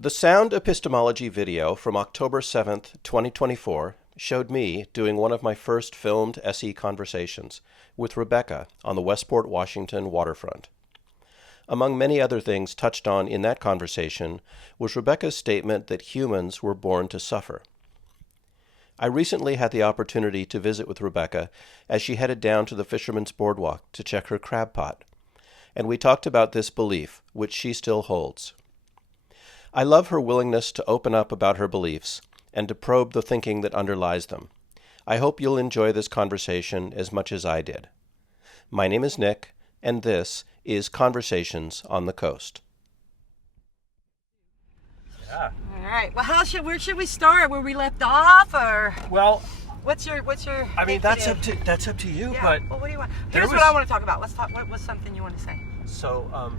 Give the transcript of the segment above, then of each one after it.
The Sound Epistemology video from October 7th, 2024 showed me doing one of my first filmed SE conversations with Rebecca on the Westport, Washington waterfront. Among many other things touched on in that conversation was Rebecca's statement that humans were born to suffer. I recently had the opportunity to visit with Rebecca as she headed down to the Fisherman's Boardwalk to check her crab pot, and we talked about this belief, which she still holds. I love her willingness to open up about her beliefs and to probe the thinking that underlies them. I hope you'll enjoy this conversation as much as I did. My name is Nick, and this is Conversations on the Coast. Yeah. All right. Well, where should we start? Where we left off, or Well, what's your? I mean, that's up to you. Yeah. But Well, what do you want? Here's what I want to talk about. Let's talk. What's something you want to say? So,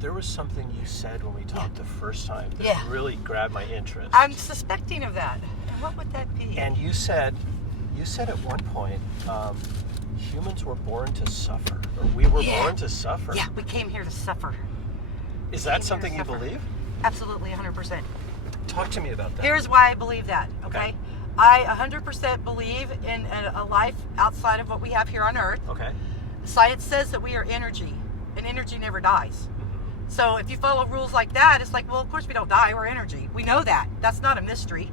there was something you said when we talked the first time that really grabbed my interest. I'm suspecting of that. And what would that be? And you said at one point, humans were born to suffer, or we were born to suffer. Yeah, we came here to suffer. Is that something you believe? Absolutely, 100%. Talk to me about that. Here's why I believe that, okay? I 100% believe in a life outside of what we have here on Earth. Okay. Science says that we are energy, and energy never dies. So if you follow rules like that, it's like, well, of course we don't die, we're energy. We know that. That's not a mystery.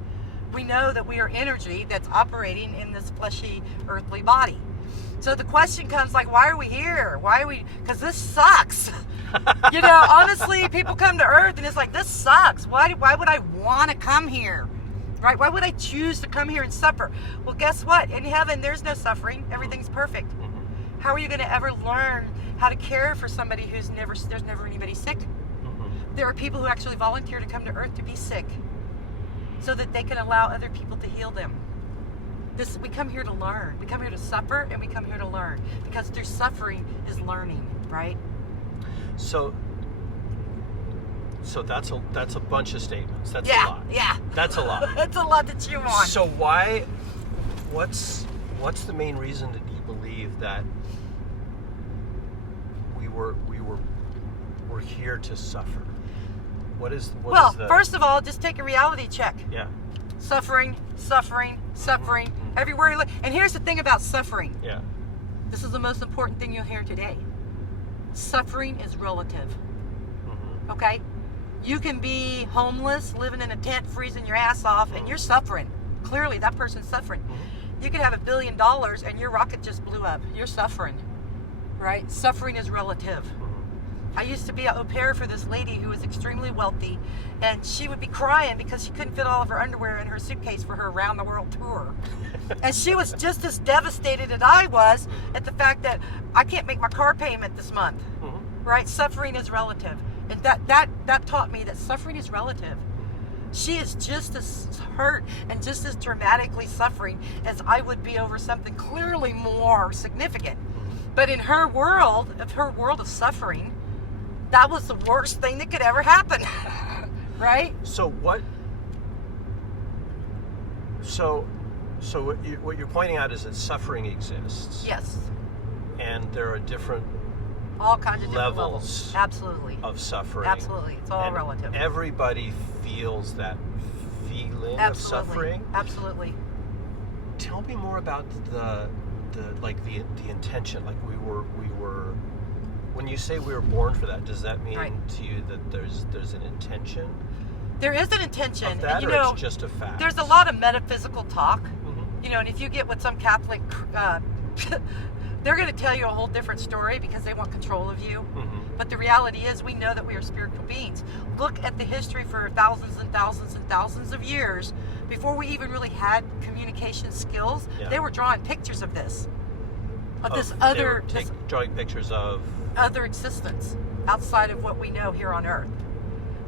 We know that we are energy that's operating in this fleshy, earthly body. So the question comes like, why are we here? Because this sucks. Honestly, people come to Earth and it's like, this sucks. Why would I want to come here? Right? Why would I choose to come here and suffer? Well, guess what? In heaven, there's no suffering. Everything's perfect. How are you going to ever learn how to care for somebody there's never anybody sick? There are people who actually volunteer to come to Earth to be sick so that they can allow other people to heal them. We come here to learn. We come here to suffer, and we come here to learn, because through suffering is learning, right? So that's a bunch of statements. That's a lot. Yeah. That's a lot. That's a lot to chew on. So what's the main reason that you believe that we're here to suffer? What is the... First of all, just take a reality check. Yeah. Suffering. Everywhere you look. And here's the thing about suffering. Yeah. This is the most important thing you'll hear today. Suffering is relative. Okay? You can be homeless, living in a tent, freezing your ass off, and you're suffering. Clearly, that person's suffering. You could have $1 billion and your rocket just blew up. You're suffering. Right? Suffering is relative. I used to be an au pair for this lady who was extremely wealthy, and she would be crying because she couldn't fit all of her underwear in her suitcase for her around the world tour. And she was just as devastated as I was at the fact that I can't make my car payment this month. Right? Suffering is relative. And that taught me that suffering is relative. She is just as hurt and just as dramatically suffering as I would be over something clearly more significant. But in her world of suffering, that was the worst thing that could ever happen. Right? So what you're pointing out is that suffering exists. Yes. And there are all kinds of different levels Absolutely. of suffering. Absolutely. It's all relative. Everybody feels that feeling of suffering. Absolutely. Tell me more about the intention. Like we were when you say we were born for that, does that mean to you that there's an intention? There is an intention. Of that, and, or it's just a fact? There's a lot of metaphysical talk. And if you get with some Catholic, they're going to tell you a whole different story because they want control of you. But the reality is, we know that we are spiritual beings. Look at the history for thousands and thousands and thousands of years. Before we even really had communication skills, they were drawing pictures of this. Drawing pictures of other existence outside of what we know here on Earth.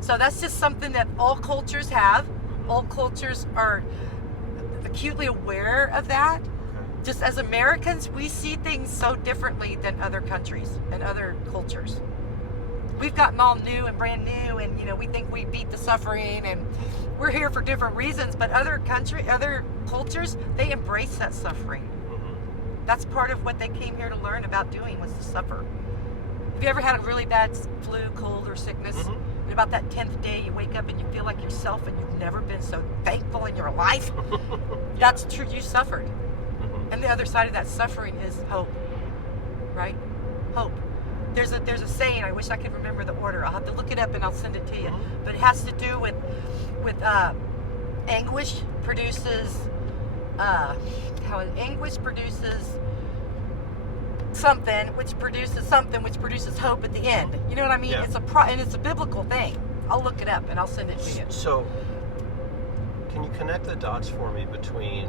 So that's just something that all cultures have. All cultures are acutely aware of that. Just as Americans, we see things so differently than other countries and other cultures. We've gotten all new and brand new, and we think we beat the suffering, and we're here for different reasons. But other cultures, they embrace that suffering. That's part of what they came here to learn about doing, was to suffer. Have you ever had a really bad flu, cold, or sickness? And about that 10th day, you wake up and you feel like yourself and you've never been so thankful in your life. That's true. You suffered. And the other side of that suffering is hope. Right? Hope. There's a saying, I wish I could remember the order. I'll have to look it up and I'll send it to you. But it has to do with anguish produces anguish produces something which produces hope at the end. You know what I mean? Yeah. It's a biblical thing. I'll look it up and I'll send it to you. So, can you connect the dots for me between,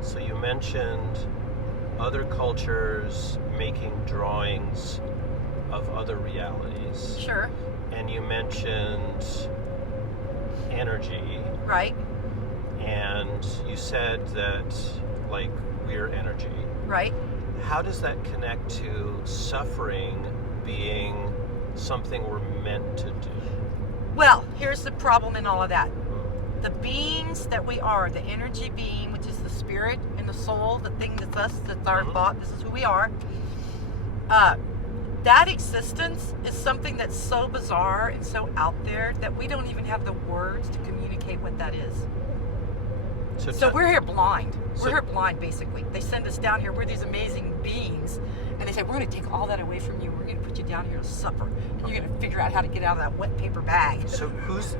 so you mentioned other cultures making drawings of other realities. Sure. And you mentioned energy. Right. And you said that, like, we're energy. Right. How does that connect to suffering being something we're meant to do? Well, here's the problem in all of that. The beings that we are, the energy being, which is the spirit and the soul, the thing that's us, that's our thought, this is who we are. That existence is something that's so bizarre and so out there that we don't even have the words to communicate what that is. So we're here blind. We're here blind, basically. They send us down here. We're these amazing beings. And they say, we're going to take all that away from you. We're going to put you down here to suffer. And you're going to figure out how to get out of that wet paper bag. So who's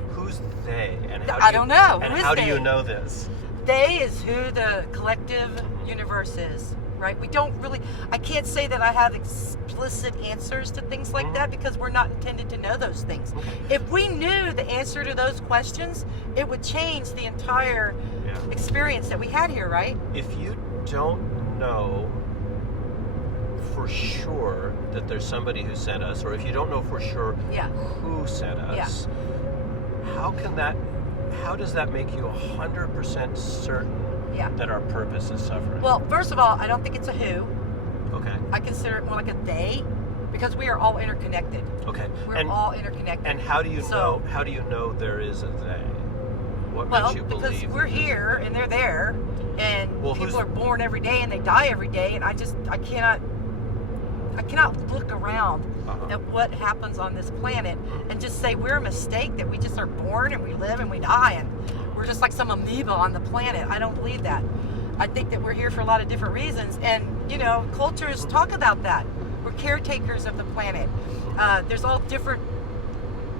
they? And I don't know. And who is how they? do you know this? They is who the collective universe is, right? We don't really, I can't say that I have explicit answers to things like that because we're not intended to know those things. If we knew the answer to those questions, it would change the entire experience that we had here, right? If you don't know for sure that there's somebody who sent us, or if you don't know for sure who sent us, how does that make you 100% certain that our purpose is suffering? Well, first of all, I don't think it's a who. Okay. I consider it more like a they, because we are all interconnected. Okay. We're all interconnected. And how do you know? How do you know there is a they? What makes you believe? Because we're here and they're there, and people are born every day and they die every day, and I cannot look around at what happens on this planet and just say we're a mistake, that we just are born and we live and we die and we're just like some amoeba on the planet. I don't believe that. I think that we're here for a lot of different reasons, and cultures talk about that. We're caretakers of the planet. There's all different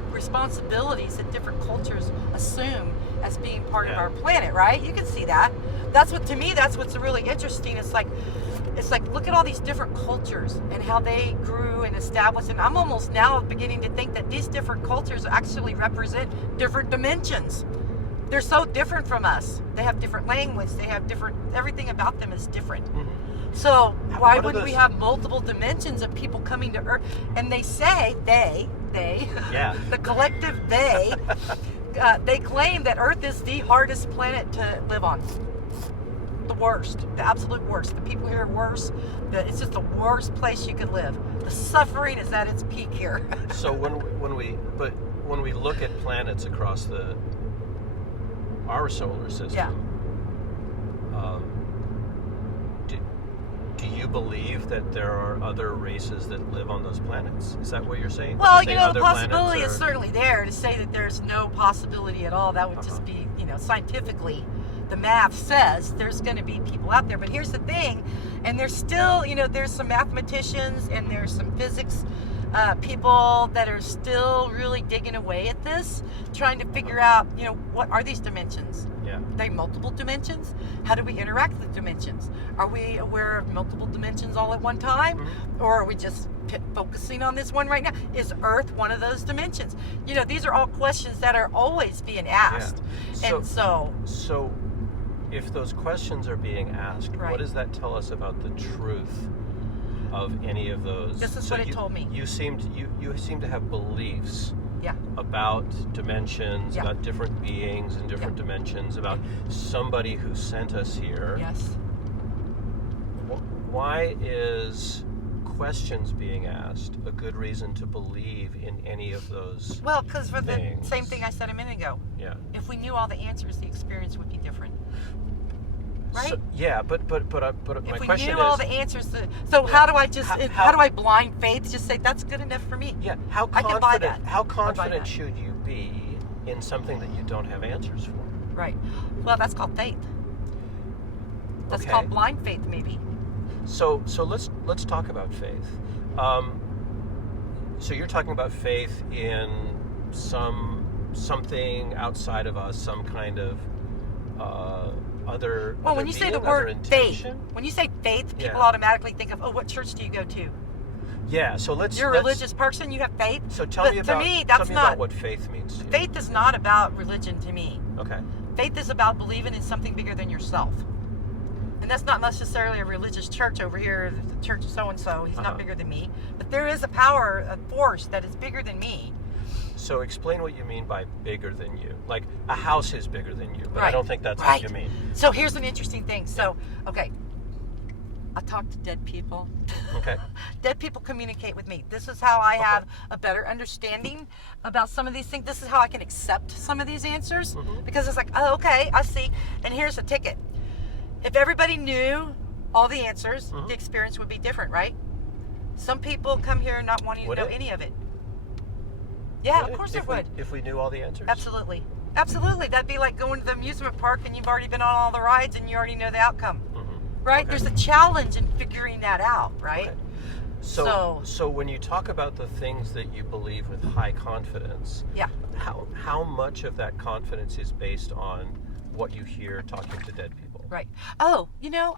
responsibilities that different cultures assume as being part of our planet, right? You can see that. That's what's really interesting. It's like look at all these different cultures and how they grew and established, and I'm almost now beginning to think that these different cultures actually represent different dimensions. They're so different from us. They have different language, they have everything about them is different. So why wouldn't we have multiple dimensions of people coming to Earth? And they say, they the collective they claim that Earth is the hardest planet to live on. The worst, the absolute worst. The people here are worse. It's just the worst place you could live. The suffering is at its peak here. So when we look at planets across our solar system, do you believe that there are other races that live on those planets? Is that what you're saying? Well, the possibility is certainly there. To say that there's no possibility at all, that would just be, scientifically, the math says there's going to be people out there. But here's the thing, and there's still, there's some mathematicians and there's some physics people that are still really digging away at this, trying to figure out, what are these dimensions? Yeah. Are they multiple dimensions? How do we interact with dimensions? Are we aware of multiple dimensions all at one time? Or are we just focusing on this one right now? Is Earth one of those dimensions? These are all questions that are always being asked. Yeah. So if those questions are being asked, what does that tell us about the truth of any of those? This is what it told me. You seem to have beliefs about dimensions, about different beings and different dimensions, about somebody who sent us here. Yes. Why is questions being asked a good reason to believe in any of those? Well, because for the same thing I said a minute ago. Yeah. If we knew all the answers, the experience would be different. Right? So, but my question is, if we knew all the answers, how do I blind faith? Just say that's good enough for me. Yeah. I can buy that. How confident should you be in something that you don't have answers for? Right. Well, that's called faith. That's Okay. called blind faith, maybe. So let's talk about faith. So you're talking about faith in something outside of us, some kind of other. Well, other when you say the being, other word faith, intention? when you say faith, people Yeah. automatically think of, oh, what church do you go to? Yeah. So let's. You're a let's- religious person, you have faith. So tell But me to about. me, tell that's me not about what faith means to you. faith is not about religion to me. Okay. Faith is about believing in something bigger than yourself. And that's not necessarily a religious church over here, the church of so-and-so. He's Uh-huh. not bigger than me. But there is a power, a force that is bigger than me. So explain what you mean by bigger than you. Like a house is bigger than you, but I Right. don't think that's Right. what you mean. So here's an interesting thing. So, okay, I talk to dead people. Okay. Dead people communicate with me. This is how I Okay. have a better understanding about some of these things. This is how I can accept some of these answers. Mhm. Because it's like, oh, okay, I see. And here's a ticket. If everybody knew all the answers, Mhm. the experience would be different, right? Some people come here not wanting Would to know it? any of it. Yeah, Would of course if it would. if we knew all the answers. Absolutely. Absolutely. That'd be like going to the amusement park and you've already been on all the rides and you already know the outcome. Mhm. Right? Okay. There's a challenge in figuring that out, right? Okay. So- So when you talk about the things that you believe with high confidence, Yeah. how much of that confidence is based on what you hear talking to dead people? Right. Oh,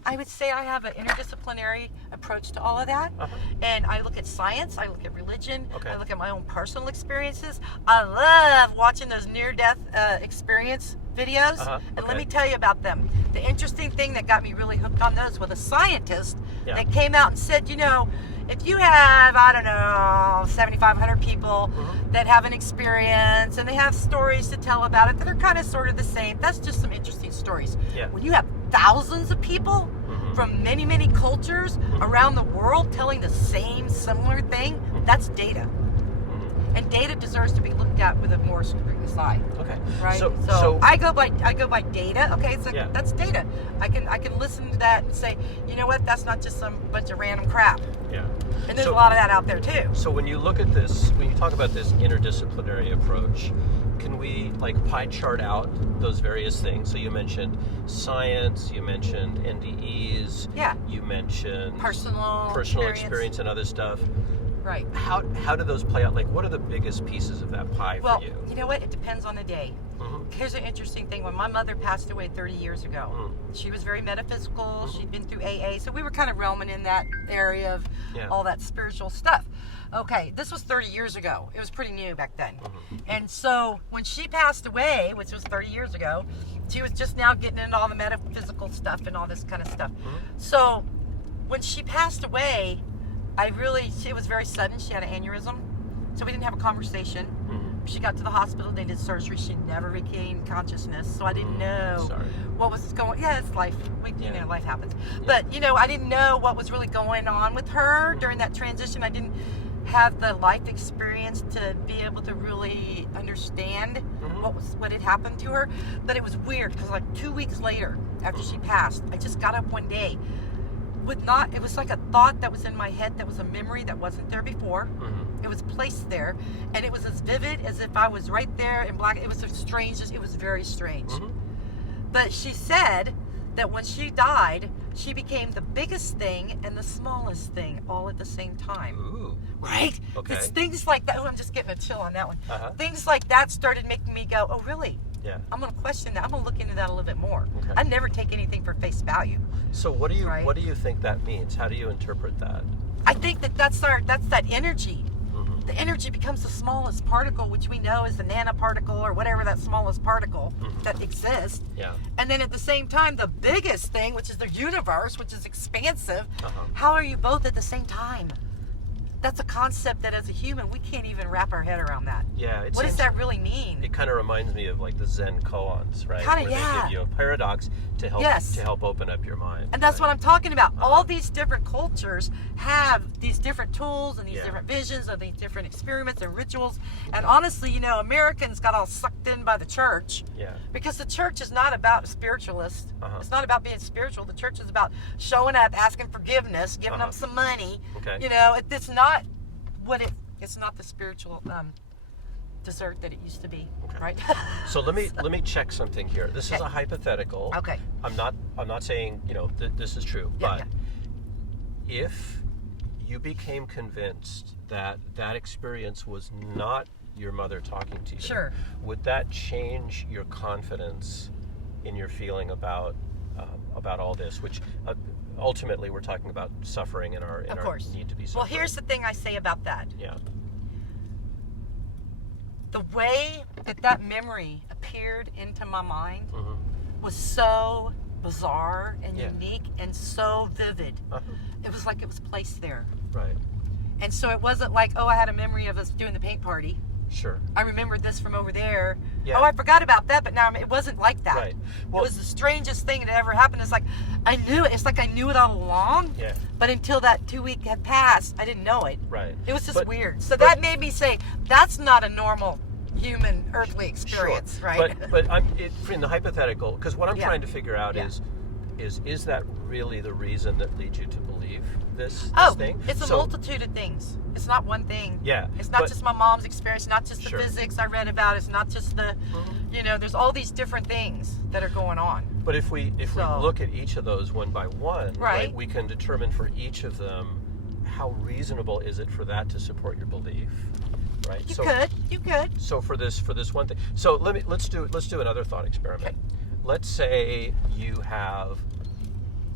I would say I have an interdisciplinary approach to all of that. Uh-huh. And I look at science, I look at religion, Okay. I look at my own personal experiences. I love watching those near-death experience videos. Uh-huh. And let Okay. me tell you about them. The interesting thing that got me really hooked on those was a scientist Yeah. that came out and said, if you have, 7,500 people Mhm. that have an experience and they have stories to tell about it that are kind of sort of the same, that's just some interesting stories. Yeah. When you have thousands of people Mhm. from many, many cultures around the world telling the same similar thing, that's data. Mhm. And data deserves to be looked at with a more scrutinous eye. Okay. Right. So I go by data. Okay, so Yeah. that's data. I can listen to that and say, you know what, that's not just some bunch of random crap. yeah. And there's So- a lot of that out there too. So when you look at this, when you talk about this interdisciplinary approach, can we pie chart out those various things? So you mentioned science, you mentioned NDEs, Yeah. you mentioned Personal experience and other stuff. Right. How do those play out? What are the biggest pieces of that pie Well, for you? you know what? It depends on the day. Mhm. Here's an interesting thing. When my mother passed away 30 years ago, Mm. she was very metaphysical. She'd been through AA. So we were kind of realming in that area of Yeah. all that spiritual stuff. Okay, this was 30 years ago. It was pretty new back then. Mhm. And so when she passed away, which was 30 years ago, she was just now getting into all the metaphysical stuff and all this kind of stuff. Mhm. So when she passed away, it was very sudden. She had an aneurysm. So we didn't have a conversation. Mhm. She got to the hospital, they did surgery, she never regained consciousness, so I didn't know Sorry. what was going. Yeah, it's life. Yeah. Life happens. But I didn't know what was really going on with her Mhm. during that transition. I didn't have the life experience to be able to really understand Mhm. what had happened to her. But it was weird because 2 weeks later, after she passed, I just got up one day. It was like a thought that was in my head that was a memory that wasn't there before. Mhm. It was placed there, and it was as vivid as if I was right there in black. It was the strangest. It was very strange. Mhm. But she said that when she died, she became the biggest thing and the smallest thing all at the same time. Ooh. Right? Okay. It's things like that. Oh, I'm just getting a chill on that one. Uh-huh. Things like that started making me go, oh, really? Yeah. I'm going to question that. I'm going to look into that a little bit more. Okay. I never take anything for face value. So what do you Right. what do you think that means? How do you interpret that? I think that's that energy. Mhm. The energy becomes the smallest particle, which we know is the nanoparticle or whatever that smallest particle Mhm. that exists. Yeah. And then at the same time, the biggest thing, which is the universe, which is expansive, Uh-huh. how are you both at the same time? That's a concept that as a human, we can't even wrap our head around that. Yeah. What does that really mean? It kind of reminds me of the Zen koans, right? Kinda, Where they yeah. give you a paradox to help Yes. open up your mind. And that's what I'm talking about. Uh-huh. All these different cultures have these different tools and these Yeah. different visions and these different experiments and rituals. And honestly, Americans got all sucked in by the church Yeah. because the church is not about spiritualists. Uh-huh. It's not about being spiritual. The church is about showing up, asking forgiveness, giving Uh-huh. them some money. Okay. It's not it's not the spiritual dessert that it used to be, Okay. right? So let me check something here. This is Okay. a hypothetical. Okay. I'm not saying this is true, Yeah, but if you became convinced that that experience was not your mother talking to you, Sure. would that change your confidence in your feeling about all this? Which ultimately we're talking about suffering and our course. need to be Well, suffering. here's the thing I say about that. Yeah. The way that memory appeared into my mind Mm-hmm. was so bizarre and Yeah. unique and so vivid. Uh-huh. It was like it was placed there. Right. And so it wasn't like, oh, I had a memory of us doing the paint party. Sure. I remembered this from over there. Yeah. Oh, I forgot about that, but now it wasn't like that. Right. It Well- was the strangest thing that ever happened. It's like, I knew it. It's like I knew it all along. Yeah. But until that 2 week had passed, I didn't know it. Right. It was just But- weird. So but- that made me say, that's not a normal human earthly experience, Sure. right? But in the hypothetical, because what I'm Yeah. trying to figure out Yeah. is that really the reason that leads you to believe this Oh, thing? it's a So- multitude of things. It's not one thing. Yeah, It's not but- just my mom's experience, not just the Sure. physics I read about. It's not just the, there's all these different things that are going on. But if we So- look at each of those one by one, Right. we can determine for each of them how reasonable is it for that to support your belief, right? You could. So for this one thing, so let's do another thought experiment. Okay. Let's say you have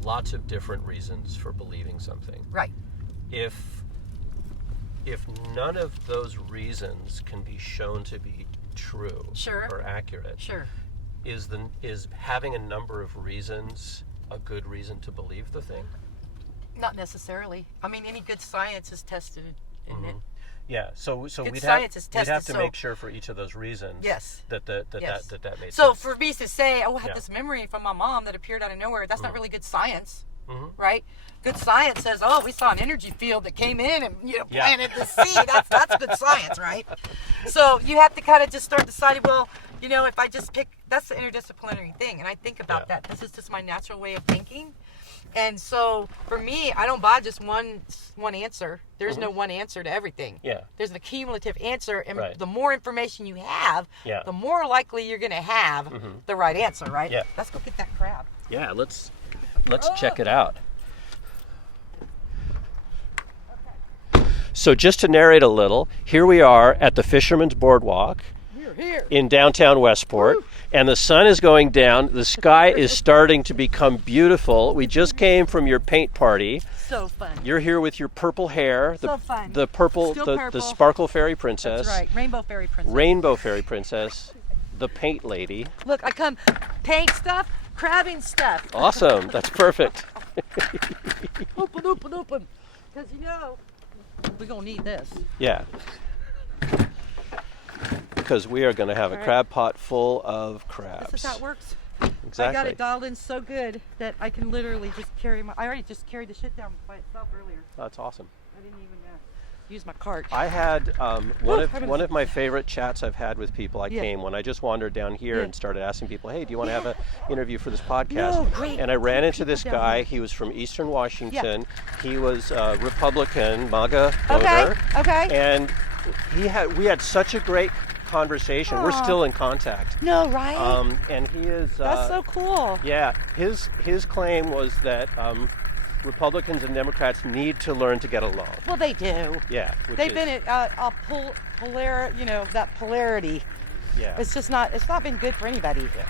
lots of different reasons for believing something. Right. If none of those reasons can be shown to be true Sure. or accurate, Sure. is having a number of reasons a good reason to believe the thing? Not necessarily. I mean, any good science is tested, isn't it? Yeah, so we'd science is have tested, to so- make sure for each of those reasons Yes. that Yes. that made So sense. for me to say, oh, I had Yeah. this memory from my mom that appeared out of nowhere, that's not really good science, Mhm. right? Good science says, oh, we saw an energy field that came in and Yeah. planted the seed. That's good science, right? So you have to kind of just start deciding, well, if I just pick, that's the interdisciplinary thing, and I think about Yeah. that. This is just my natural way of thinking. And so for me, I don't buy just one answer. There's no one answer to everything. Yeah. There's an accumulative answer, and Right. the more information you have, Yeah. the more likely you're going to have the right answer, right? Yeah. Let's go get that crab. Yeah, let's check it out. So just to narrate a little, here we are at the Fisherman's Boardwalk We're here. in downtown Westport, and the sun is going down. The sky is starting to become beautiful. We just came from your paint party. So fun. You're here with your purple hair, So fun. the purple, Still the purple. Sparkle Fairy Princess, That's right. Rainbow Fairy Princess. Rainbow Fairy Princess, the Paint Lady. Look, I come paint stuff, crabbing stuff. Awesome, that's perfect. Open. Because we're going to need this. Yeah. Because we are going to have a All right. crab pot full of crabs. This is how it works. Exactly. I got it dialed in so good that I can literally just I already just carried the shit down by itself earlier. That's awesome. I didn't even use my cart. I had Woo, one of my favorite chats I've had with people. I Yeah. came when I just wandered down here Yeah. and started asking people, "Hey, do you want to have an interview for this podcast?" No, great. And I ran Great into this people down guy. here. He was from Eastern Washington. He was a Republican, MAGA voter, Okay. and we had such a great conversation. We're Aw. still in contact. No, right? And he is. That's so cool. Yeah, his claim was that Republicans and Democrats need to learn to get along. Well, they do. Yeah, They've been at that polarity. Yeah. It's not been good for anybody. Yeah.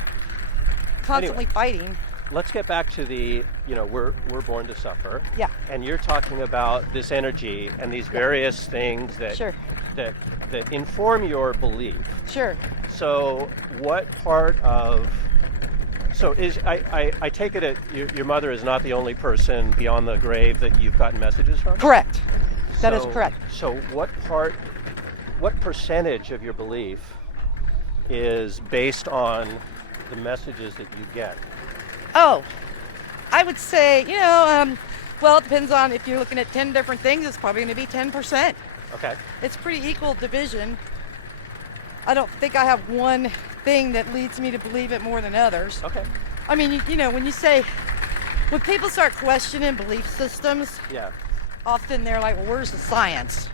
Constantly fighting. Let's get back to the, we're born to suffer. Yeah. And you're talking about this energy and these various things that Sure. that inform your belief. Sure. So what part of I take it that your mother is not the only person beyond the grave that you've gotten messages from? Correct. That is correct. So what percentage of your belief is based on the messages that you get? Oh, I would say, well, it depends on if you're looking at 10 different things, it's probably going to be 10%. Okay. It's pretty equal division. I don't think I have one thing that leads me to believe it more than others. Okay. I mean, when people start questioning belief systems, Yeah. often they're like, well, where's the science?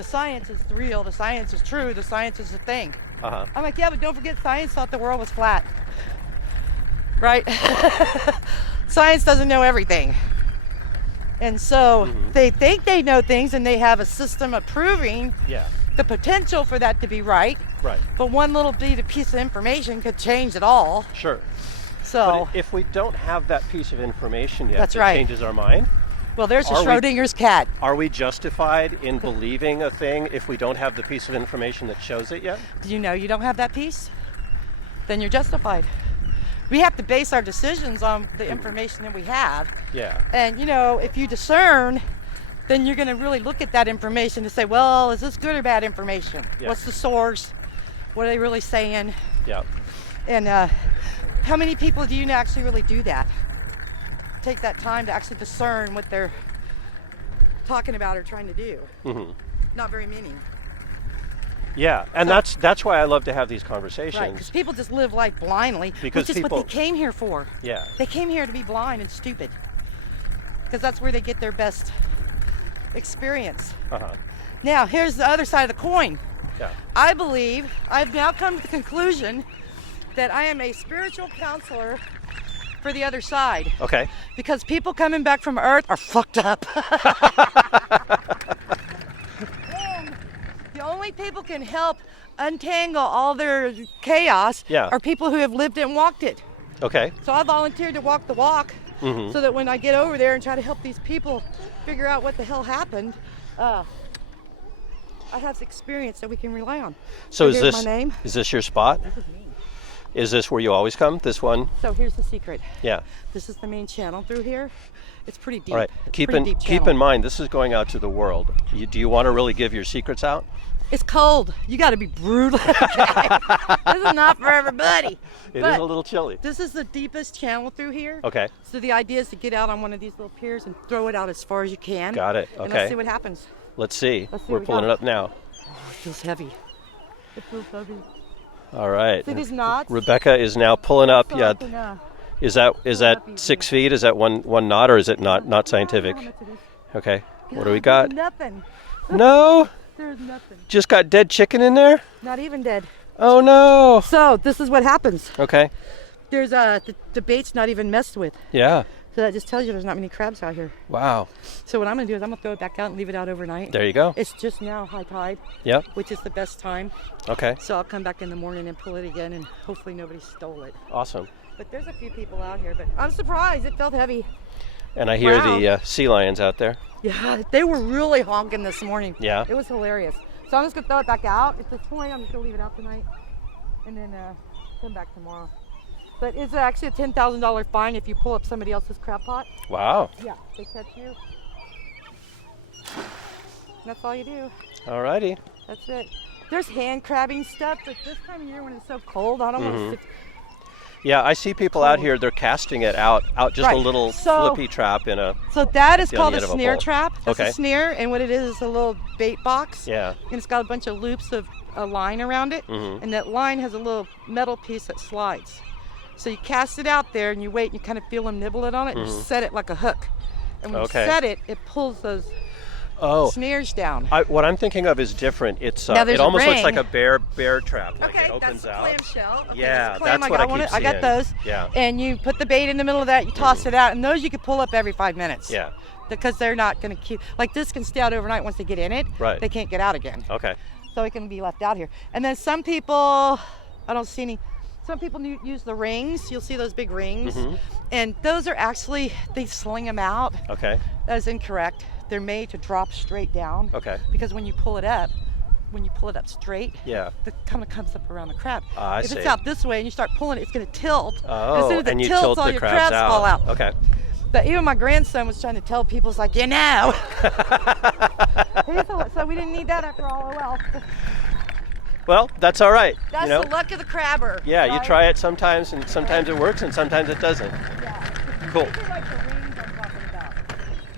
the science is real, the science is true, the science is the thing. Uh-huh. I'm like, yeah, but don't forget science thought the world was flat. Right? Science doesn't know everything. And so they think they know things, and they have a system of proving the potential for that to be right. Right. But one little piece of information could change it all. Sure. So But if we don't have that piece of information yet, That's it right. changes our mind. well, there's a Are we- Schrodinger's cat. Are we justified in believing a thing if we don't have the piece of information that shows it yet? Do you know you don't have that piece? Then you're justified. We have to base our decisions on the information that we have. Yeah. And, you know, if you discern, then you're going to really look at that information to say, well, is this good or bad information? Yeah. What's the source? What are they really saying? Yeah. And how many people do you actually really do that? Take that time to actually discern what they're talking about or trying to do. Mm-hmm. Not very many. Yeah, and that's why I love to have these conversations. Right, because people just live life blindly, Because which is people- what they came here for. Yeah. They came here to be blind and stupid. Because that's where they get their best experience. Uh-huh. Now, here's the other side of the coin. Yeah. I believe, I've now come to the conclusion that I am a spiritual counselor for the other side. Okay. Because people coming back from Earth are fucked up. And the only people can help untangle all their chaos are people who have lived it and walked it. Okay. So I volunteered to walk the walk so that when I get over there and try to help these people figure out what the hell happened, I have experience that we can rely on. So here's my name. Is this your spot? This is me. Is this where you always come? This one? So here's the secret. Yeah. This is the main channel through here. It's pretty deep. All right. It's Keep pretty in deep keep channel. in mind this is going out to the world. Do you want to really give your secrets out? It's cold. You got to be brutal. Okay? This is not for everybody. It But is a little chilly. This is the deepest channel through here. Okay. So the idea is to get out on one of these little piers and throw it out as far as you can. Got it. And Okay. let's see what happens. Let's see. Let's see We're what we pulling got. it up now. It feels heavy. It feels heavy. All right. See these knots? Rebecca is now pulling up. So Yeah. I can, Is that pull it up 6 easy. feet? Is that one knot, or is it not scientific? I don't know how much it is. Okay. What do we God, got? there's nothing. No. There's nothing. Just got dead chicken in there? Not even dead. Oh no. So this is what happens. Okay. There's the bait's not even messed with. Yeah. So that just tells you there's not many crabs out here. Wow. So what I'm gonna do is I'm gonna throw it back out and leave it out overnight. There you go. It's just now high tide, Yep. which is the best time. Okay. So I'll come back in the morning and pull it again, and hopefully nobody stole it. Awesome. But there's a few people out here, but I'm surprised. It felt heavy. And I hear Wow. the sea lions out there. Yeah, they were really honking this morning. Yeah. It was hilarious. So I'm just gonna throw it back out. At this point, I'm just gonna leave it out tonight, and then come back tomorrow. But it's actually a $10,000 fine if you pull up somebody else's crab pot. Wow. Yeah, they catch you. That's all you do. Alrighty. That's it. There's hand crabbing stuff, but this time of year when it's so cold, I don't want to sit. Yeah, I see people out here. They're casting it out just a Right. little So- flippy trap in a. So that is the called a end of a snare bowl. trap. That's Okay. a snare, and what it is a little bait box. Yeah. And it's got a bunch of loops of a line around it, and that line has a little metal piece that slides. So you cast it out there, and you wait, and you kind of feel them nibble it on it, and you set it like a hook. And when Okay. you set it, it pulls those Oh. snares down. What I'm thinking of is different. It's Now there's it a almost looks ring. like a bear trap. Like Okay, it opens that's out. clamshell. Okay, Yeah, that's a clam. that's what I got one. keep I got seeing. those. Yeah. And you put the bait in the middle of that. You toss it out, and those you could pull up every 5 minutes. Yeah. Because they're not going to keep like this can stay out overnight. Once they get in it, Right. they can't get out again. Okay. So it can be left out here. And then some people, I don't see any. Some people use the rings. You'll see those big rings, and those are actually they sling them out. Okay. That is incorrect. They're made to drop straight down. Okay. Because when you pull it up straight, Yeah. it kind of comes up around the crab. I if see. it's out this way and you start pulling it, it's going to tilt. As Oh, soon as it and you tilts, tilt all the your crabs out. fall out. Okay. But even my grandson was trying to tell people, it's like, you know. So we didn't need that after all. Oh well. Well, that's all right. That's you know? the luck of the crabber. Yeah, you right? try it sometimes, and sometimes it works, and sometimes it doesn't. Yeah. Cool. These are like the rings I'm talking about.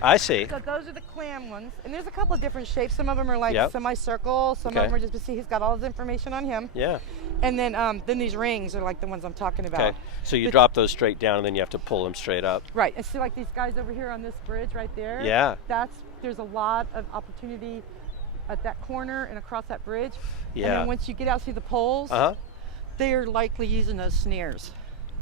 I see. So those are the clam ones, and there's a couple of different shapes. Some of them are like Yep. semicircle. Some of Okay. them are just to see he's got all his information on him. Yeah. And then these rings are like the ones I'm talking about. Okay. So you But- drop those straight down, and then you have to pull them straight up. Right, and see like these guys over here on this bridge right there. Yeah. There's a lot of opportunity at that corner and across that bridge. Yeah. And then once you get out to the poles, they're likely using those snares.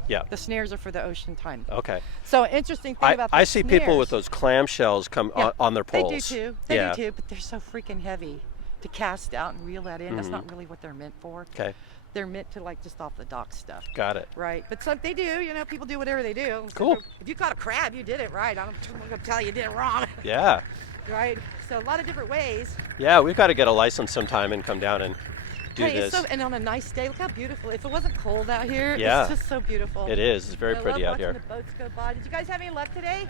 Yeah. The snares are for the ocean time. Okay. So interesting thing about the I see people with snares- those clamshells come on their poles. They do too. They do too, but they're so freaking heavy to cast out and reel that in. That's not really what they're meant for. Okay. They're meant to like just off the dock stuff. Got it. Right. But some they do, you know, people do whatever they do. Cool. If you caught a crab, you did it right. I'm gonna tell you did it wrong. Yeah. Right. So a lot of different ways. Yeah, we've got to get a license sometime and come down and do Hey, this. and on a nice day, look how beautiful. If it wasn't cold out here, Yeah. it's just so beautiful. It is. It's very I pretty love out here. watching the boats go by. Did you guys have any luck today?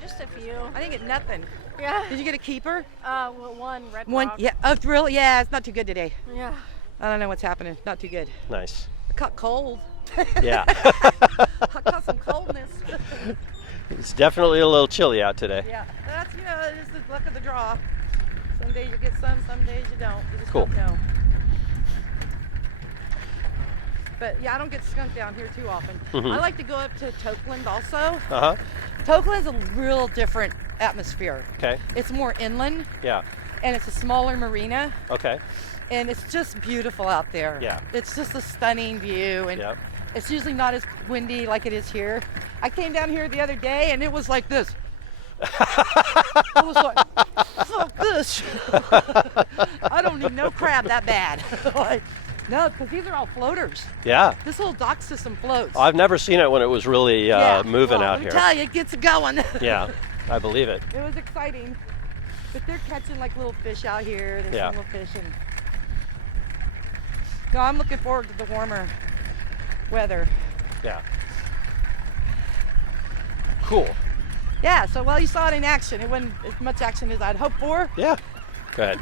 Just a few. I didn't get nothing. Yeah. Did you get a keeper? Well, one red One. rock. Yeah. Oh, really? Yeah. It's not too good today. Yeah. I don't know what's happening. Not too good. Nice. I caught cold. Yeah. I caught some coldness. It's definitely a little chilly out today. Yeah. That's it's the luck of the draw. Some days you get some days you don't. You just Cool. don't know. But yeah, I don't get skunked down here too often. I like to go up to Tokeland also. Tokeland's a real different atmosphere. Okay. It's more inland Yeah. and it's a smaller marina Okay. and it's just beautiful out there. Yeah. It's just a stunning view and Yep. it's usually not as windy like it is here. I came down here the other day and it was like this. I was like, fuck this. I don't need no crab that bad. Like, no, because these are all floaters. Yeah. This whole dock system floats. I've never seen it when it was really moving well, out let me here. tell you, it gets going. Yeah, I believe it. It was exciting. But they're catching like little fish out here. There's Yeah. some little fish. No, I'm looking forward to the warmer weather. Yeah. Cool. Yeah, so you saw it in action. It wasn't as much action as I'd hoped for. Yeah. Go ahead.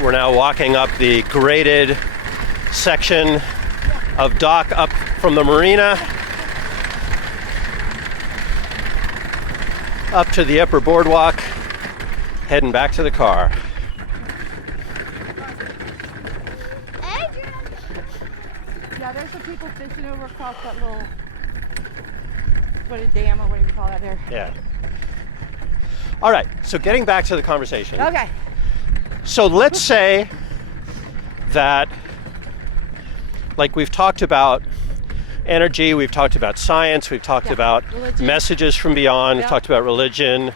We're now walking up the graded section of dock up from the marina up to the upper boardwalk, heading back to the car. Yeah, there's some people fishing over across that little, a dam or whatever you call that there. Yeah. All right, so getting back to the conversation. Okay. So let's say that, like we've talked about energy, we've talked about science, we've talked about religion. messages from beyond, we've Yeah. talked about religion.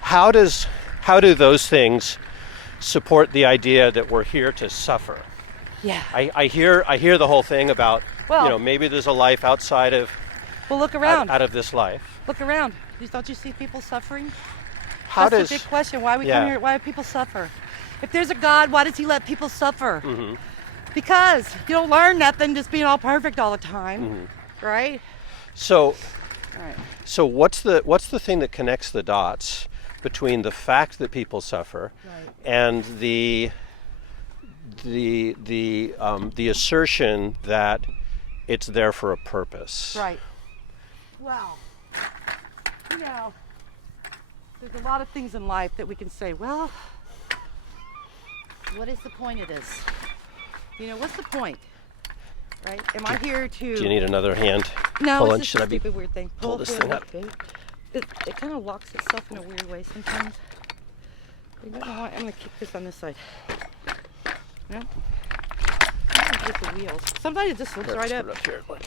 How do those things support the idea that we're here to suffer? Yeah. I hear the whole thing about Well- maybe there's a life outside of Well, look around. out of this life. Look around. Don't you see people suffering? How That's does the big question. Why we Yeah. come here? Why do people suffer? If there's a God, why does He let people suffer? Mm-hmm. Because you don't learn nothing just being all perfect all the time, right? so All right. So what's the thing that connects the dots between the fact that people suffer Right. and the assertion that it's there for a purpose? Right. Well, there's a lot of things in life that we can say, well, what is the point of this? What's the point? Right? Am I here to... Do you need another hand? No, Hold on, it's should just I a be stupid weird thing. pull this thing up? Baby. It kind of locks itself in a weird way sometimes. You don't know why. I'm going to keep this on this side. No? Just the wheels. Sometimes it just slips Let's right put up. it here. Look.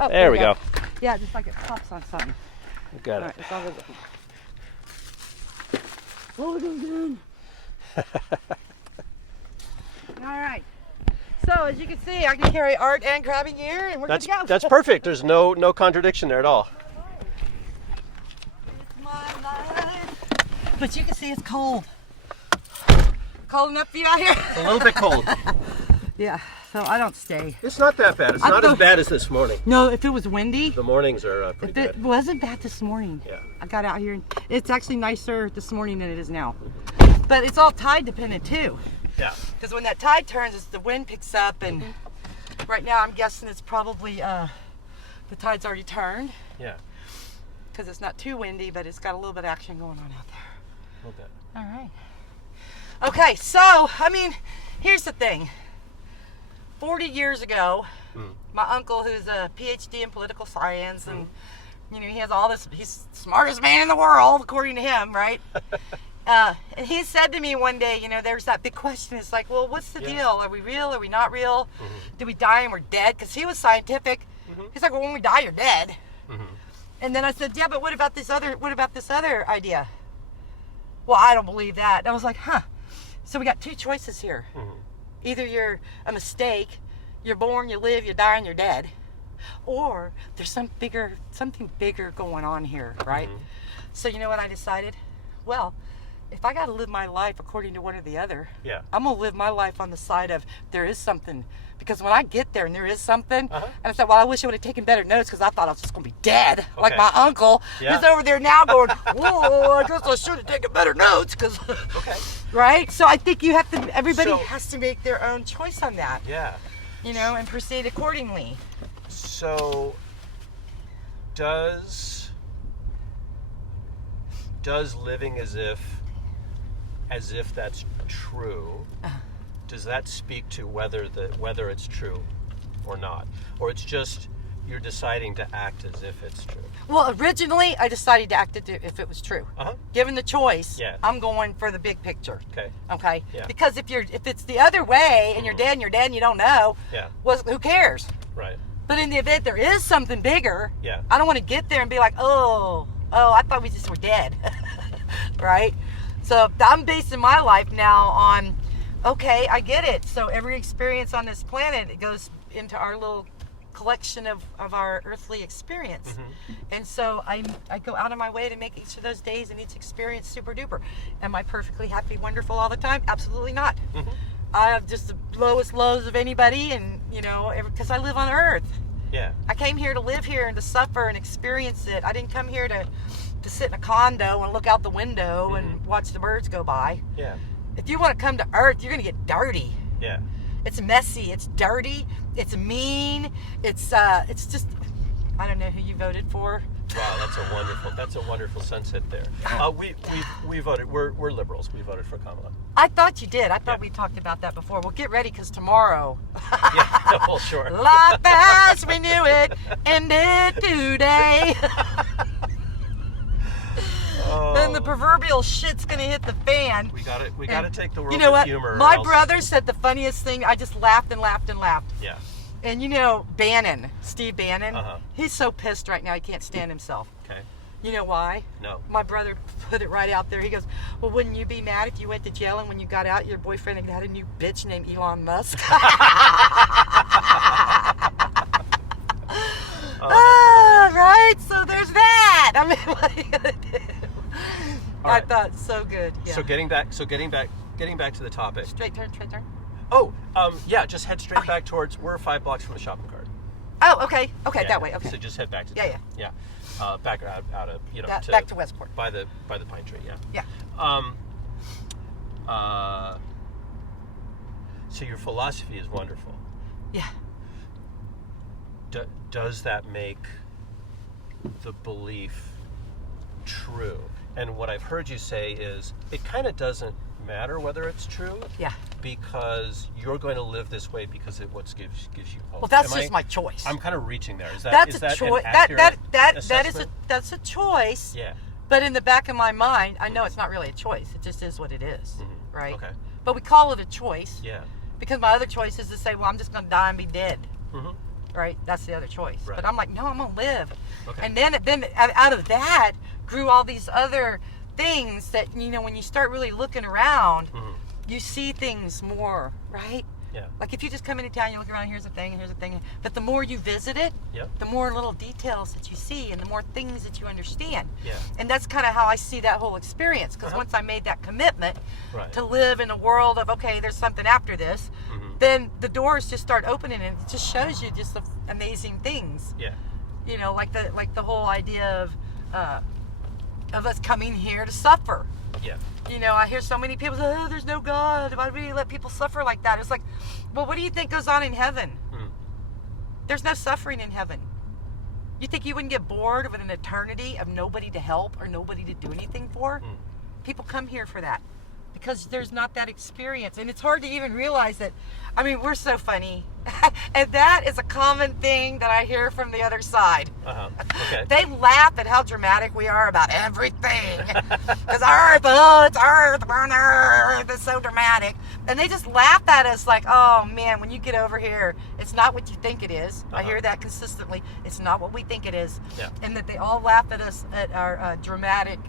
Oh, There we go. Yeah, just like it pops on something. Got All it. right, it's all good. Oh, it goes in. All right. So as you can see, I can carry art and crabbing gear, and we're good to go. That's perfect. There's no contradiction there at all. It's my life. But you can see it's cold. Cold enough for you out here? A little bit cold. Yeah. So I don't stay. It's not that bad. It's I not thought- as bad as this morning. No, if it was windy. The mornings are pretty It good. wasn't bad this morning. Yeah. I got out here and it's actually nicer this morning than it is now. But it's all tide dependent too. Yeah. Because when that tide turns, it's the wind picks up and right now I'm guessing it's probably the tide's already turned Yeah. because it's not too windy, but it's got a little bit of action going on out there. A little bit. All right. Okay, so, here's the thing. 40 years ago, my uncle, who's a PhD in political science, and he has all this. He's the smartest man in the world, according to him, right? And he said to me one day, there's that big question. It's like, well, what's the deal? Are we real? Are we not real? Do we die and we're dead? Because he was scientific. He's like, well, when we die, you're dead. And then I said, yeah, but what about this other idea? Well, I don't believe that. And I was like, huh. So we got two choices here. Either you're a mistake, you're born, you live, you die, and you're dead, or there's something bigger going on here, right? So you know what I decided? Well, if I got to live my life according to one or the other, I'm going to live my life on the side of there is something. Because when I get there and there is something, and I said, well, I wish I would have taken better notes because I thought I was just going to be dead. Like my uncle is over there now going, whoa, I guess I should have taken better notes. Cause, right? So I think everybody has to make their own choice on that. Yeah. And proceed accordingly. So does living as if that's true, does that speak to whether it's true or not? Or it's just you're deciding to act as if it's true? Well, originally I decided to act as if it was true. Given the choice, I'm going for the big picture. Okay? Yeah. Because if it's the other way and you're dead and you don't know, well, who cares? Right. But in the event there is something bigger, I don't want to get there and be like, oh, I thought we just were dead. Right? So I'm basing my life now on, okay, I get it. So every experience on this planet, it goes into our little collection of our earthly experience. And so I go out of my way to make each of those days and each experience super duper. Am I perfectly happy, wonderful all the time? Absolutely not. I have just the lowest lows of anybody, and because I live on earth. Yeah. I came here to live here and to suffer and experience it. I didn't come here to sit in a condo and look out the window and watch the birds go by. Yeah. If you want to come to earth, you're going to get dirty. Yeah. It's messy, it's dirty, it's mean, it's just, I don't know who you voted for. Wow, that's a wonderful sunset there. We voted, we're liberals. We voted for Kamala. I thought you did. I thought we talked about that before. Well, get ready, because tomorrow. Well, sure. Life as we knew it ended today. Then the proverbial shit's gonna hit the fan. We gotta take the world with what? humor. My brother said the funniest thing. I just laughed and laughed and laughed. Yeah. And Steve Bannon, he's so pissed right now he can't stand himself. Okay. You know why? No. My brother put it right out there. He goes, well, wouldn't you be mad if you went to jail and when you got out, your boyfriend had a new bitch named Elon Musk? Right? So there's that. I mean, what are you gonna do? I thought so good. Yeah. So getting back to the topic. Straight turn. Oh, just head straight back towards. We're 5 blocks from the shopping cart. Oh, okay, that way. Okay. So just head back to yeah. Back out of back to Westport by the pine tree. Yeah. So your philosophy is wonderful. Yeah. Does that make the belief true? And what I've heard you say is it kind of doesn't matter whether it's true. Yeah. Because you're going to live this way because it gives you hope. Well, that's just my choice. I'm kind of reaching there. Is that that's a choice. That's a choice. Yeah. But in the back of my mind, I know it's not really a choice. It just is what it is, right? Okay. But we call it a choice. Yeah. Because my other choice is to say, well, I'm just going to die and be dead. Right? That's the other choice. Right. But I'm like, no, I'm going to live. Okay. And then out of that grew all these other things that, when you start really looking around, you see things more, right? Yeah. Like if you just come into town, you look around, here's a thing. But the more you visit it, the more little details that you see and the more things that you understand. Yeah. And that's kind of how I see that whole experience. Because once I made that commitment to live in a world of, okay, there's something after this, then the doors just start opening and it just shows you just the amazing things. Yeah. Like the whole idea of us coming here to suffer. Yeah. I hear so many people say, oh, there's no God. Why do we let people suffer like that? It's like, well, what do you think goes on in heaven? There's no suffering in heaven. You think you wouldn't get bored with an eternity of nobody to help or nobody to do anything for? People come here for that. because there's not that experience. And it's hard to even realize that. I mean, we're so funny. And that is a common thing that I hear from the other side. Okay. They laugh at how dramatic we are about everything. Because Earth, oh, it's Earth, burn Earth, it's so dramatic. And they just laugh at us like, oh man, when you get over here, it's not what you think it is. I hear that consistently. It's not what we think it is. Yeah. And that they all laugh at us at our dramatic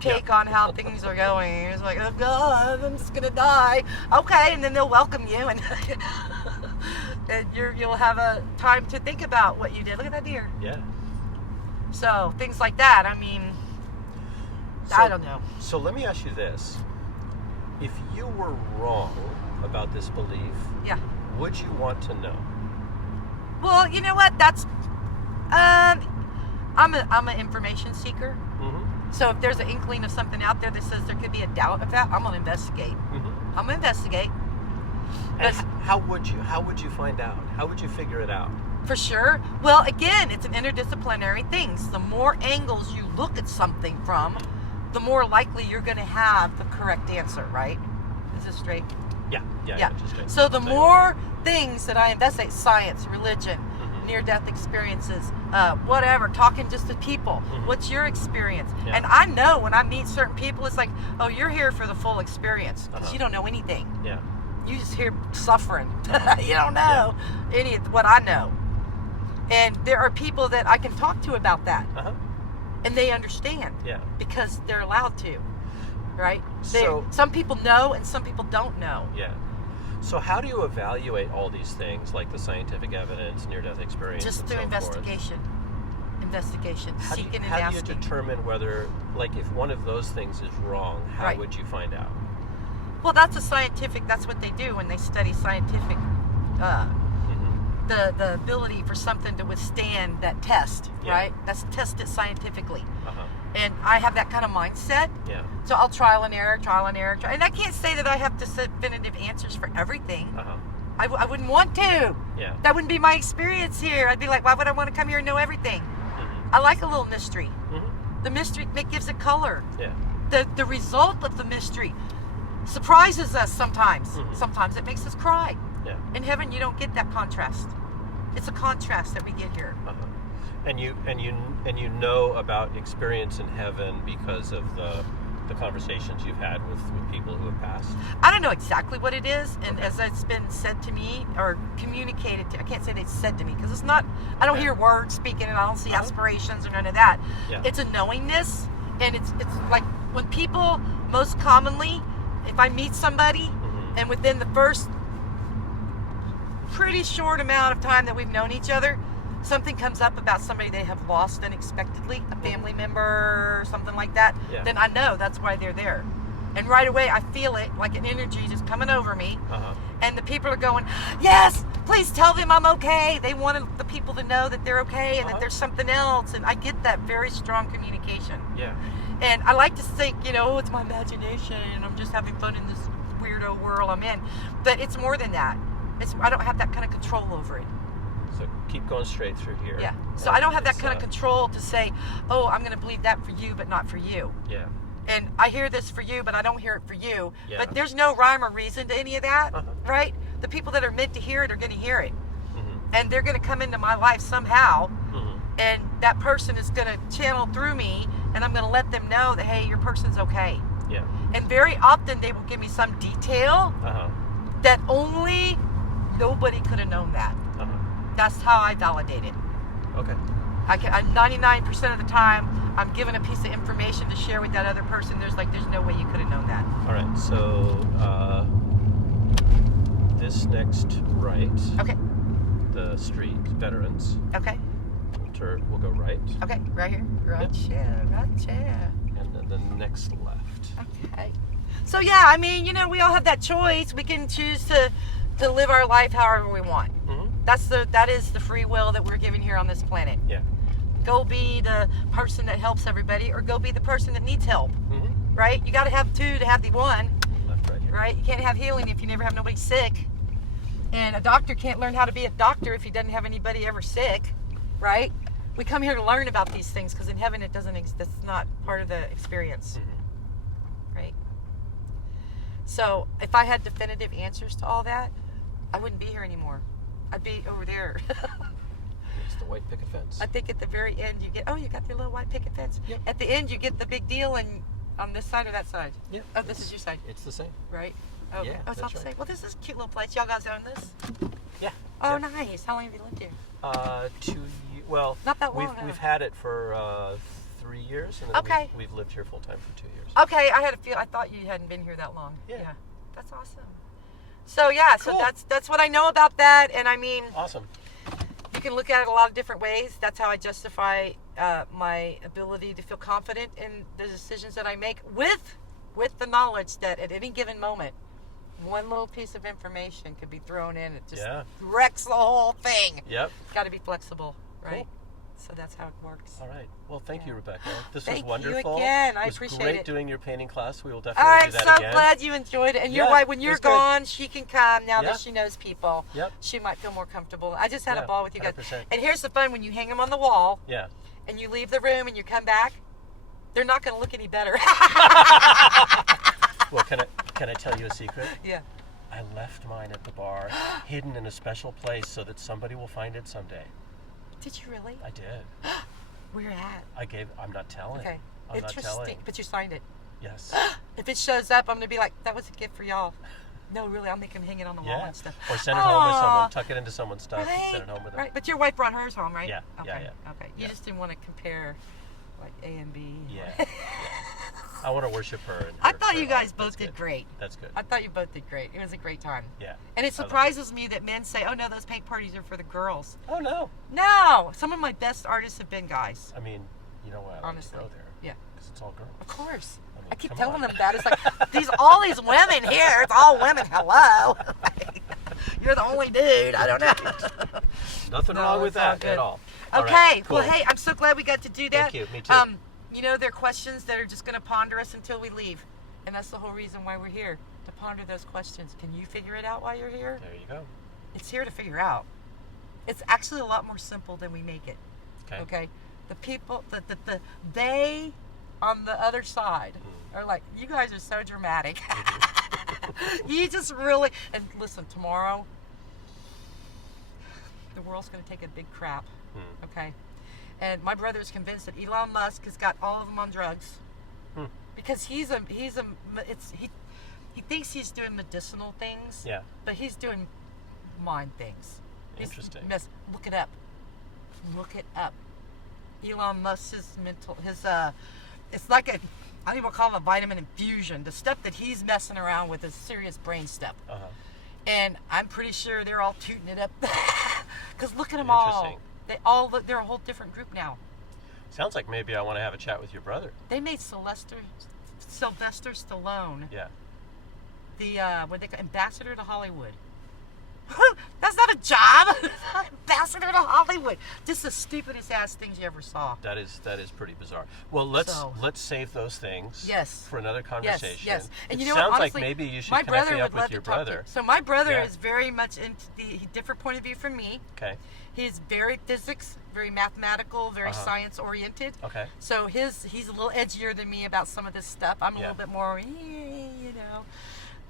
take on how things are going. It's like, oh God, I'm just going to die. Okay, and then they'll welcome you and... and you'll have a time to think about what you did. Look at that deer. Yeah. So things like that. I mean, I don't know. So let me ask you this: if you were wrong about this belief, Yeah. would you want to know? Well, you know what? That's I'm an information seeker. Mm-hmm. So if there's an inkling of something out there that says there could be a doubt of that, I'm gonna investigate. Mm-hmm. I'm gonna investigate. And how would you find out? How would you figure it out? For sure. Well, again, it's an interdisciplinary thing. So the more angles you look at something from, the more likely you're going to have the correct answer, right? Is this straight? Yeah. Just straight. So the more things that I investigate, science, religion, near-death experiences, whatever, talking just to people. What's your experience? Yeah. And I know when I meet certain people, it's like, oh, you're here for the full experience because you don't know anything. Yeah. You just hear suffering. You don't know any of what I know. And there are people that I can talk to about that. And they understand. Yeah. Because they're allowed to. Right? So, some people know and some people don't know. Yeah. So how do you evaluate all these things like the scientific evidence, near-death experience, Just and through so investigation. Investigation. Seeking and how do you asking. determine whether, like, if one of those things is wrong, how Right. would you find out? Well, that's what they do when they study scientific, the ability for something to withstand that test, right? That's tested scientifically. And I have that kind of mindset. Yeah. So I'll trial and error. And I can't say that I have definitive answers for everything. I wouldn't want to. Yeah. That wouldn't be my experience here. I'd be like, why would I want to come here and know everything? I like a little mystery. The mystery gives it color. Yeah. The result of the mystery surprises us sometimes. Sometimes it makes us cry. Yeah. In heaven, you don't get that contrast. It's a contrast that we get here. And you know about experience in heaven because of the conversations you've had with people who have passed? I don't know exactly what it is, and as it's been said to me or communicated to, I can't say they said to me because it's not, I don't hear words speaking and I don't see aspirations or none of that. Yeah. It's a knowingness, and it's like when people, most commonly, if I meet somebody and within the first pretty short amount of time that we've known each other, something comes up about somebody they have lost unexpectedly, a family member or something like that, then I know that's why they're there. And right away I feel it, like an energy just coming over me. And the people are going, yes, please tell them I'm okay. They wanted the people to know that they're okay and that there's something else. And I get that very strong communication. Yeah. And I like to think, oh, it's my imagination and I'm just having fun in this weirdo world I'm in. But it's more than that. I don't have that kind of control over it. So keep going straight through here. Yeah. So I don't have that kind of control to say, oh, I'm going to believe that for you, but not for you. Yeah. And I hear this for you, but I don't hear it for you. Yeah. But there's no rhyme or reason to any of that, right? The people that are meant to hear it are going to hear it. And they're going to come into my life somehow. And that person is going to channel through me, and I'm going to let them know that, hey, your person's okay. Yeah. And very often they will give me some detail that only nobody could have known that. That's how I validate it. Okay. I'm 99% of the time, I'm given a piece of information to share with that other person. There's no way you could have known that. All right. So this next right. Okay. The street, Veterans. Okay. We'll go right. Okay. Right here. Gotcha. Gotcha. And then the next left. Okay. So yeah, I mean, we all have that choice. We can choose to live our life however we want. That is the free will that we're given here on this planet. Yeah. Go be the person that helps everybody, or go be the person that needs help. Right? You got to have two to have the one. Left, right here. Right? You can't have healing if you never have nobody sick. And a doctor can't learn how to be a doctor if he doesn't have anybody ever sick. Right? We come here to learn about these things because in heaven it doesn't exist. That's not part of the experience. Right? So if I had definitive answers to all that, I wouldn't be here anymore. I'd be over there. It's the white picket fence. I think at the very end you get, you got your little white picket fence. Yep. At the end you get the big deal, and on this side or that side? Yeah. Oh, this is your side. It's the same. Right? Oh, Yeah, it's all that's the right. same. Well, this is a cute little place. Y'all guys own this? Yeah. Oh, yeah. nice. How long have you lived here? 2 years. Well, Not that long, We've huh? had it for 3 years, and then Okay. we've lived here full time for 2 years. Okay, I had a feel. I thought you hadn't been here that long. Yeah. That's awesome. So yeah, so Cool. that's what I know about that, and I mean, Awesome. you can look at it a lot of different ways. That's how I justify my ability to feel confident in the decisions that I make, with the knowledge that at any given moment, one little piece of information could be thrown in. It just wrecks the whole thing. Yep. Got to be flexible, right? Cool. So that's how it works. All right. Well, thank you, Rebecca. This Thank was you wonderful. again. I It was appreciate great it. doing your painting class. We will definitely I'm do so that again. glad you enjoyed it. And you're Yeah, right, when it you're was good. gone, she can come now Yeah. that she knows people. Yep. She might feel more comfortable. I just had a Yeah, ball with you guys. 100%. And here's the fun: when you hang them on the wall Yeah. and you leave the room and you come back, they're not going to look any better. Well, can I tell you a secret? Yeah. I left mine at the bar, hidden in a special place, so that somebody will find it someday. Did you really? I did. Where at? I'm not telling. Okay. I'm not telling. Interesting. But you signed it. Yes. If it shows up, I'm going to be like, that was a gift for y'all. No, really, I'll make them hang it on the wall Yeah. and stuff. Or send it home with Aw. someone. Tuck it into someone's stuff Right, and send it home with them. right. But your wife brought hers home, right? Yeah, Okay. yeah. Okay. You Yeah. just didn't want to compare, like A and B. Yeah. I want to worship her. And I her- thought her you guys art. both That's did good. great. That's good. I thought you both did great. It was a great time. Yeah. And it I love it. surprises me that men say, "Oh no, those paint parties are for the girls." Oh no. No, some of my best artists have been guys. I mean, you know what? I Honestly. like to go there. Yeah. Because it's all girls. Of course. I mean, I keep come telling on. them that. It's like all these women here. It's all women. Hello. You're the only dude. I don't know. Nothing No, wrong with it's all that good. at all. Okay. All right, Well, cool. hey, I'm so glad we got to do that. Thank you. Me too. You know, there are questions that are just going to ponder us until we leave. And that's the whole reason why we're here, to ponder those questions. Can you figure it out while you're here? There you go. It's here to figure out. It's actually a lot more simple than we make it. Okay. Okay? The people, they on the other side are like, you guys are so dramatic. You just really, and listen, tomorrow, the world's going to take a big crap. Okay? And my brother is convinced that Elon Musk has got all of them on drugs. Because he thinks he's doing medicinal things. Yeah. But he's doing mind things. Interesting. Look it up. Look it up. Elon Musk's it's like I don't even call it a vitamin infusion. The stuff that he's messing around with is serious brain stuff. Uh-huh. And I'm pretty sure they're all tooting it up. Because look at them all. Interesting. They're a whole different group now. Sounds like maybe I want to have a chat with your brother. They made Sylvester Stallone the what they call ambassador to Hollywood. That's not a job. Ambassador to Hollywood. Just the stupidest ass things you ever saw. That is pretty bizarre. Well, let's save those things. Yes. For another conversation. Yes. And it you know sounds what, honestly, like maybe you should my connect brother me up would love with your to talk to brother. you. So my brother Yeah. is very much into the different point of view from me. Okay. He's very physics, very mathematical, very science oriented. Okay. So he's a little edgier than me about some of this stuff. I'm a Yeah. little bit more, you know.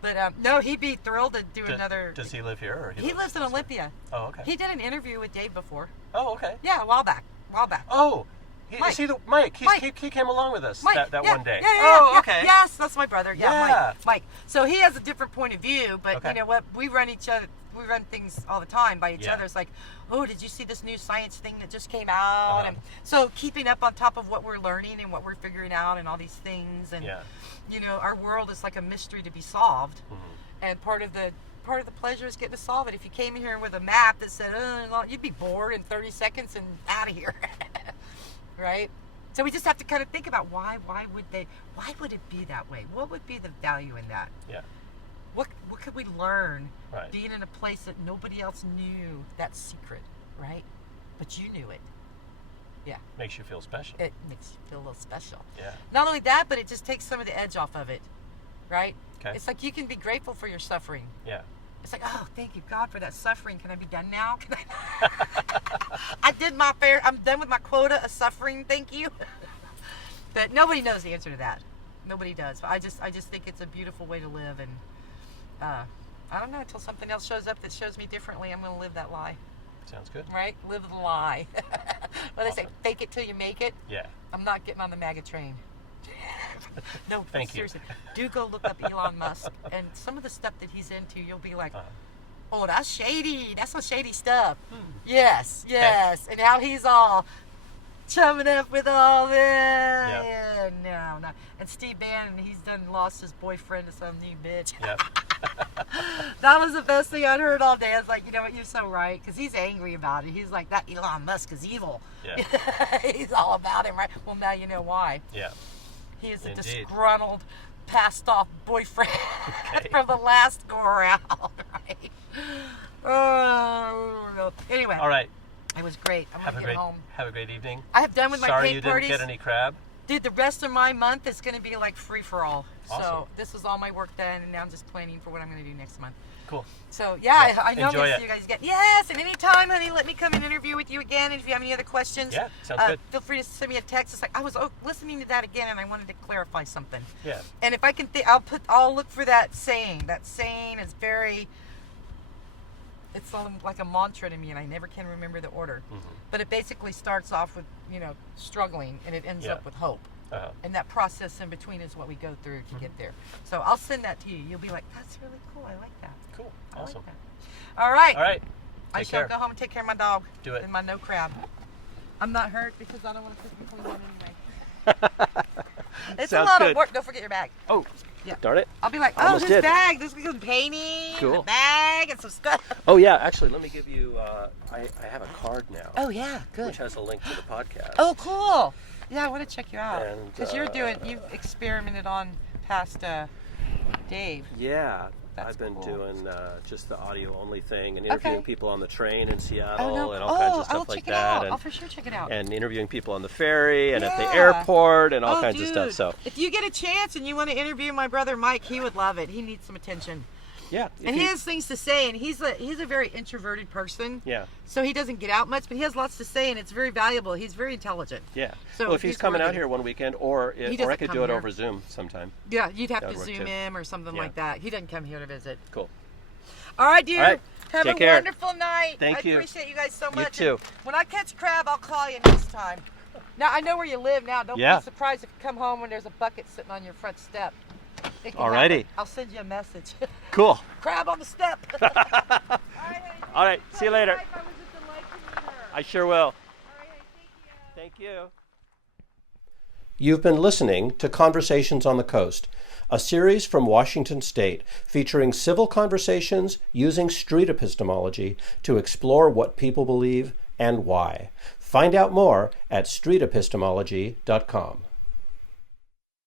But no, he'd be thrilled to do another. Does he live here? Or He lives in Olympia. Oh, okay. He did an interview with Dave before. Oh, okay. Yeah, a while back. Oh, Mike. is he the Mike? Mike. He came along with us Mike, that yeah, one day. Yeah, oh, yeah. okay. Yes, that's my brother. Yeah, Yeah. Mike. So he has a different point of view, but Okay. you know what? We run things all the time by each Yeah. other. It's like, oh, did you see this new science thing that just came out? Uh-huh. And so keeping up on top of what we're learning and what we're figuring out and all these things, and Yeah. you know, our world is like a mystery to be solved, Mm-hmm. and part of the pleasure is getting to solve it. If you came in here with a map that said, you'd be bored in 30 seconds and out of here, right? So we just have to kind of think about why would it be that way? What would be the value in that? Yeah. What could we learn Right. being in a place that nobody else knew that secret, right? But you knew it. Yeah. Makes you feel special. It makes you feel a little special. Yeah. Not only that, but it just takes some of the edge off of it, right? Okay. It's like you can be grateful for your suffering. Yeah. It's like, oh, thank you, God, for that suffering. Can I be done now? Can I did my fair. I'm done with my quota of suffering. Thank you. But nobody knows the answer to that. Nobody does. But I just think it's a beautiful way to live, and I don't know, until something else shows up that shows me differently, I'm going to live that lie. Sounds good. Right? Live the lie. What they say, fake it till you make it. Yeah. I'm not getting on the MAGA train. No, Thank you. seriously. Do go look up Elon Musk, and some of the stuff that he's into, you'll be like, oh, that's shady. That's some shady stuff. Yes. And how he's all chumming up with all this. Yeah. No. And Steve Bannon, he's done lost his boyfriend to some new bitch. Yep. That was the best thing I'd heard all day. I was like, you know what, you're so right. Because he's angry about it. He's like, that Elon Musk is evil. Yeah. He's all about him, right? Well, now you know why. Yeah. He is a Indeed. disgruntled, passed-off boyfriend Okay. from the last go-around, right? No. Anyway. All right. It was great. I'm going to get home. Have a great evening. I have done with my Sorry cake you parties. didn't get any crab. Dude, the rest of my month is going to be like free-for-all. Awesome. So this was all my work done, and now I'm just planning for what I'm going to do next month. Cool. So, yeah, I know enjoy this it. you guys get. Yes, and anytime, honey, let me come and interview with you again. And if you have any other questions, Yeah, sounds good. feel free to send me a text. It's like, I was listening to that again, and I wanted to clarify something. Yeah. And if I can I'll look for that saying. That saying is very, it's like a mantra to me, and I never can remember the order. Mm-hmm. But it basically starts off with, struggling, and it ends Yeah. up with hope. Uh-huh. And that process in between is what we go through to get there. So I'll send that to you. You'll be like, that's really cool. I like that. Cool. I like Awesome. that. All right. All right. I Take shall care. go home and take care of my dog. Do it. And my no crab. I'm not hurt because I don't want to cook between one anyway. It's a Sounds lot good. of work. Don't forget your bag. Oh, Yeah. darn it. I'll be like, Almost his did. bag. This is painting. Cool. And a bag and some stuff. Oh, yeah. Actually, let me give you, I have a card now. Oh, yeah. Good. Which has a link to the podcast. Oh, cool. Yeah, I want to check you out. And, Because you've experimented on past Dave. Yeah. That's I've been cool. doing just the audio only thing and interviewing Okay. people on the train in Seattle Oh, no. and all kinds of I'll stuff like check it that. out. And, I'll for sure check it out. and interviewing people on the ferry and at the Yeah. airport and all Oh, kinds of stuff. dude. So, if you get a chance and you want to interview my brother Mike, he would love it. He needs some attention. yeah. if And he you- has things to say, and he's a very introverted person. Yeah. So he doesn't get out much, but he has lots to say, and it's very valuable. He's very intelligent. Yeah. So well, if he's he's coming out worthy. here one weekend, or I doesn't could come do it here. over Zoom sometime. Yeah, you'd have That to would work Zoom too. him or something Yeah. like that. He doesn't come here to visit. Cool. All right, dear. All right. Have Take a care. wonderful night. Thank you. I appreciate you guys so You much. too. And when I catch crab, I'll call you next time. Now, I know where you live now. Don't Yeah. be surprised if you come home when there's a bucket sitting on your front step. It can Alrighty. happen. I'll send you a message. Cool. Crab on the step. All right, All right. See you later. I was just a delight to meet her. I sure will. All right, thank you. Thank you. You've been listening to Conversations on the Coast, a series from Washington State featuring civil conversations using street epistemology to explore what people believe and why. Find out more at streetepistemology.com.